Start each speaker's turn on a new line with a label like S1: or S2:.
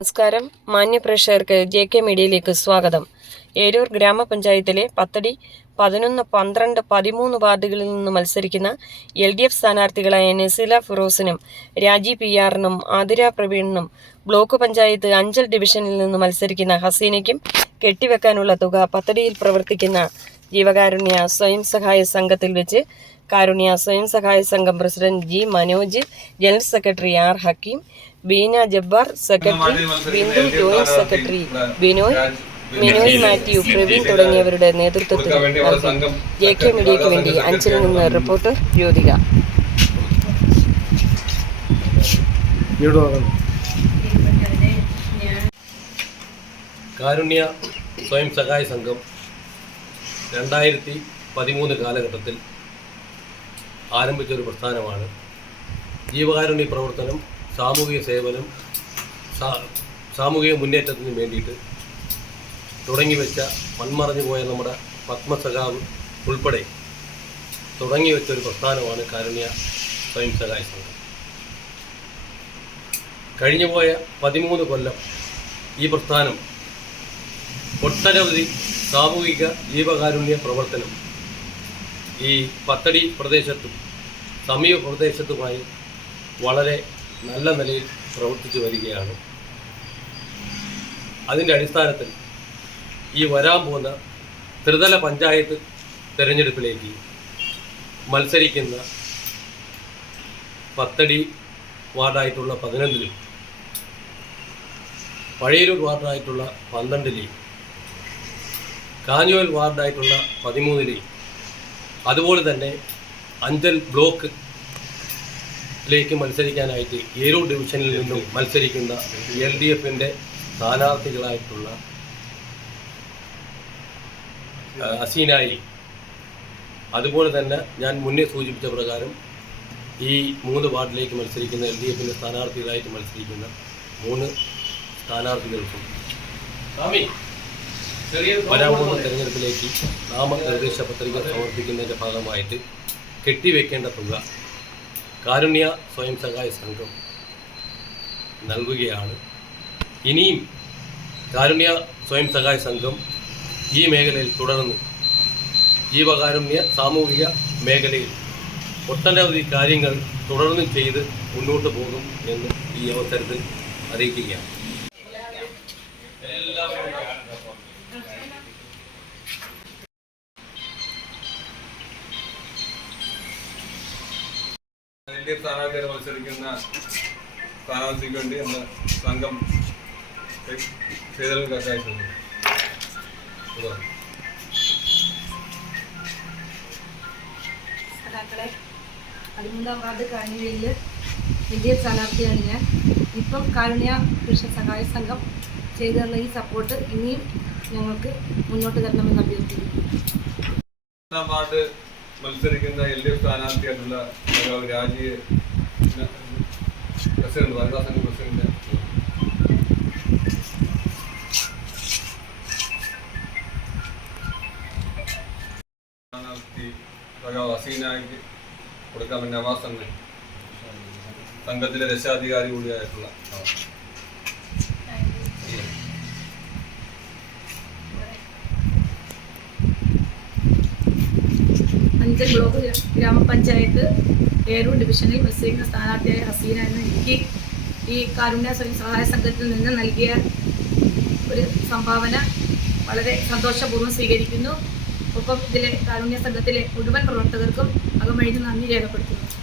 S1: നമസ്കാരം. മാന്യപ്രേക്ഷകർക്ക് J K മീഡിയയിലേക്ക് സ്വാഗതം. ഏരൂർ ഗ്രാമപഞ്ചായത്തിലെ പത്തടി പതിനൊന്ന് പന്ത്രണ്ട് പതിമൂന്ന് വാർഡുകളിൽ നിന്ന് മത്സരിക്കുന്ന എൽ ഡി എഫ് സ്ഥാനാർത്ഥികളായ നസീല ഫിറോസിനും രാജി പി ആറിനും ആതിര പ്രവീണിനും ബ്ലോക്ക് പഞ്ചായത്ത് അഞ്ചൽ ഡിവിഷനിൽ നിന്ന് മത്സരിക്കുന്ന ഹസീനയ്ക്കും കെട്ടിവെക്കാനുള്ള തുക പത്തടിയിൽ പ്രവർത്തിക്കുന്ന ജീവകാരുണ്യ സ്വയം സഹായ സംഘത്തിൽ വെച്ച് കാരുണ്യ സ്വയം സഹായ സംഘം president G Manoj general secretary R Hakeem Beena Jabbar secretary Bindu joint secretary Binoy Minoy Mathew Praveen തുടങ്ങിയവരുടെ നേതൃത്വത്തിൽ ജെ കെ മീഡിയയ്ക്ക് വേണ്ടി അഞ്ചിൽ നിന്ന് റിപ്പോർട്ടർ ജ്യോതിക.
S2: കാരുണ്യ സ്വയം സഹായ സംഘം രണ്ടായിരത്തി പതിമൂന്ന് കാലഘട്ടത്തിൽ ആരംഭിച്ച ഒരു പ്രസ്ഥാനമാണ്. ജീവകാരുണ്യ പ്രവർത്തനം സാമൂഹിക സേവനം സാമൂഹിക മുന്നേറ്റത്തിന് വേണ്ടിയിട്ട് തുടങ്ങി വെച്ച മൺമറഞ്ഞു പോയ നമ്മുടെ പത്മസഖാവ് ഉൾപ്പെടെ തുടങ്ങി വെച്ച ഒരു പ്രസ്ഥാനമാണ് കാരുണ്യ സ്വയം സഹായ സംഘം. കഴിഞ്ഞു പോയ പതിമൂന്ന് കൊല്ലം ഈ പ്രസ്ഥാനം ഒട്ടനവധി സാമൂഹിക ജീവകാരുണ്യ പ്രവർത്തനം ഈ പത്തടി പ്രദേശത്തും സമീപ പ്രദേശത്തുമായി വളരെ നല്ല നിലയിൽ പ്രവർത്തിച്ചു വരികയാണ്. അതിന്റെ അടിസ്ഥാനത്തിൽ ഈ വരാൻ പോകുന്ന ത്രിതല പഞ്ചായത്ത് തിരഞ്ഞെടുപ്പിലേക്ക് മത്സരിക്കുന്ന പത്തടി വാർഡായിട്ടുള്ള പതിനൊന്നിലും പഴയൂർ വാർഡായിട്ടുള്ള പന്ത്രണ്ടിലെയും കാഞ്ഞുവൽ വാർഡായിട്ടുള്ള പതിമൂന്നിലെയും അതുപോലെ തന്നെ അഞ്ചൽ ബ്ലോക്ക് ിലേക്ക് മത്സരിക്കാനായിട്ട് ഏരൂർ ഡിവിഷനിൽ നിന്നും മത്സരിക്കുന്ന എൽ ഡി എഫിന്റെ സ്ഥാനാർത്ഥികളായിട്ടുള്ള അസീനായി അതുപോലെ തന്നെ ഞാൻ മുന്നേ സൂചിപ്പിച്ച പ്രകാരം ഈ മൂന്ന് വാർഡിലേക്ക് മത്സരിക്കുന്ന എൽ ഡി എഫിന്റെ സ്ഥാനാർത്ഥികളായിട്ട് മത്സരിക്കുന്ന മൂന്ന് സ്ഥാനാർത്ഥികൾക്കും പോകുന്ന തെരഞ്ഞെടുപ്പിലേക്ക് നാമനിർദ്ദേശ പത്രിക സമർപ്പിക്കുന്നതിന്റെ ഭാഗമായിട്ട് കെട്ടിവെക്കേണ്ട തുക കാരുണ്യ സ്വയം സഹായ സംഘം നൽകുകയാണ്. ഇനിയും കാരുണ്യ സ്വയം സഹായ സംഘം ഈ മേഖലയിൽ തുടർന്ന് ജീവകാരുണ്യ സാമൂഹിക മേഖലയിൽ ഒട്ടനവധി കാര്യങ്ങൾ തുടർന്നും ചെയ്ത് മുന്നോട്ട് പോകും എന്ന് ഈ അവസരത്തിൽ അറിയിക്കുകയാണ്.
S3: എൽ സ്ഥാനാർത്ഥിയെ മത്സരിക്കുന്ന സ്ഥാനാർത്ഥിക്ക് വേണ്ടി ഇന്ന് സംഘം ചെയ്തൽ കക്കായിട്ടുണ്ട്
S4: സഖാക്കളെ പതിമൂന്നാം വാർഡ് കാഞ്ഞിരയിൽ എഫ് സ്ഥാനാർത്ഥിയാണ് ഞാൻ. ഇപ്പം കാരുണ്യ കൃഷി സഹായ സംഘം ചെയ്തു തന്ന ഈ സപ്പോർട്ട് ഇനിയും ഞങ്ങൾക്ക് മുന്നോട്ട് തരണമെന്ന് അഭ്യർത്ഥിക്കുന്നു.
S3: മത്സരിക്കുന്ന എൽ ഡി എഫ് സ്ഥാനാർത്ഥിയായിട്ടുള്ള സഖാവ് രാജി പ്രസിഡന്റ് വനിതാ സംഘ പ്രസിഡന്റ്. സ്ഥാനാർത്ഥി സഖാവ് ഹസീനായിക്ക് കൊടുക്കാൻ സംഘത്തിലെ രക്ഷാധികാരി കൂടിയായിട്ടുള്ള
S4: അഞ്ചൽ ബ്ലോക്ക് ഗ്രാമപഞ്ചായത്ത് ഏരൂർ ഡിവിഷനിൽ മത്സരിക്കുന്ന സ്ഥാനാർത്ഥിയായ ഹസീന എന്ന എനിക്ക് ഈ കാരുണ്യ സ്വയം സഹായ സംഘത്തിൽ നിന്ന് നൽകിയ ഒരു സംഭാവന വളരെ സന്തോഷപൂർവം സ്വീകരിക്കുന്നു. ഒപ്പം ഇതിലെ കാരുണ്യ സംഘത്തിലെ മുഴുവൻ പ്രവർത്തകർക്കും അകമഴിഞ്ഞ് നന്ദി രേഖപ്പെടുത്തുന്നു.